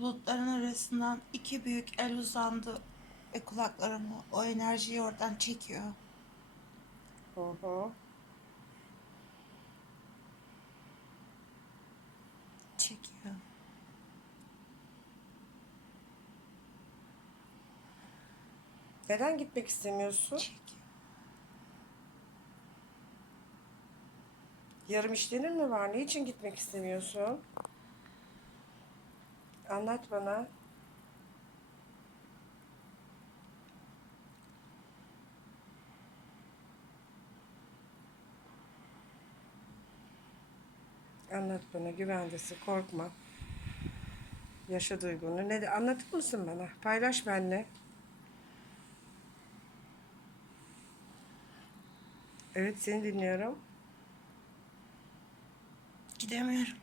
Bulutların arasından iki büyük el uzandı ve kulaklarımı o enerjiyi oradan çekiyor. Hı hı. Çekiyor. Neden gitmek istemiyorsun? Çekiyor. Yarım işlerin mi var? Niçin gitmek istemiyorsun? Anlat bana. Anlat bana. Güvendesin. Korkma. Yaşa duygunu. Ne de anlatır mısın bana? Paylaş benimle. Evet seni dinliyorum. Gidemiyorum.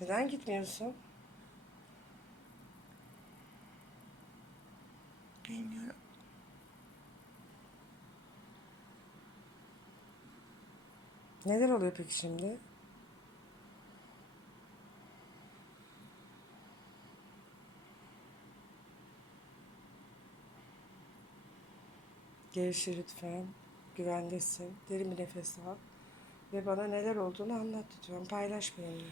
Neden gitmiyorsun? Bilmiyorum. Neler oluyor peki şimdi? Gevşe lütfen. Güvendesin. Derin bir nefes al. Ve bana neler olduğunu anlat lütfen. Paylaş benimle.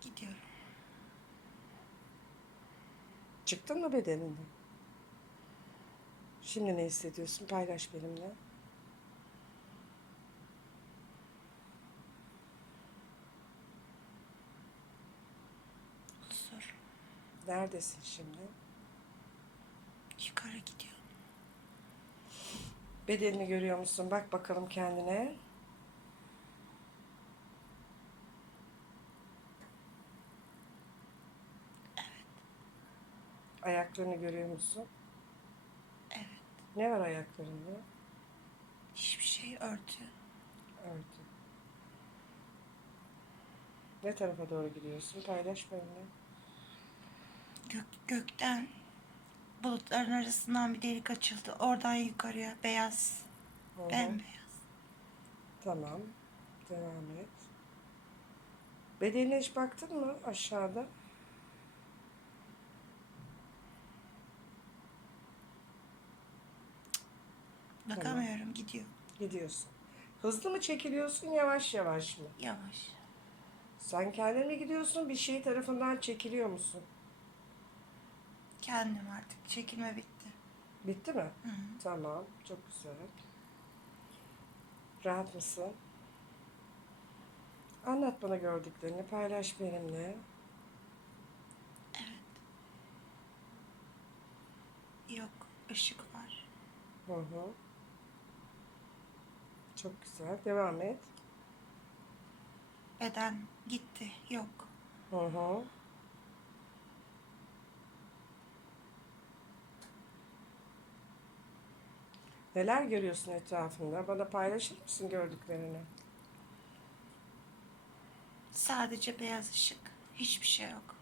Gidiyorum. Çıktın mı bedeninden? Şimdi ne hissediyorsun? Paylaş benimle. Huzur. Neredesin şimdi? Yukarı gidiyor. Bedenini görüyor musun? Bak bakalım kendine. Ayaklarını görüyor musun? Evet. Ne var ayaklarında? Hiçbir şey örtü. Örtü. Ne tarafa doğru gidiyorsun? Paylaş benimle. Gök, gökten bulutların arasından bir delik açıldı. Oradan yukarıya beyaz. Hı hı. Bembeyaz. Tamam. Devam et. Bedenine hiç baktın mı aşağıda? Bakamıyorum gidiyor. Gidiyorsun. Hızlı mı çekiliyorsun, yavaş yavaş mı? Yavaş. Sen kendin mi gidiyorsun, bir şey tarafından çekiliyor musun? Kendim artık. Çekilme bitti. Bitti mi? Hı hı. Tamam, çok güzel. Rahat mısın? Anlat bana gördüklerini, paylaş benimle. Yok. ışık var. Hı hı. Çok güzel, devam et. Beden gitti. Yok. Hı hı. Neler görüyorsun etrafında? Bana paylaşır mısın gördüklerini? Sadece beyaz ışık. Hiçbir şey yok.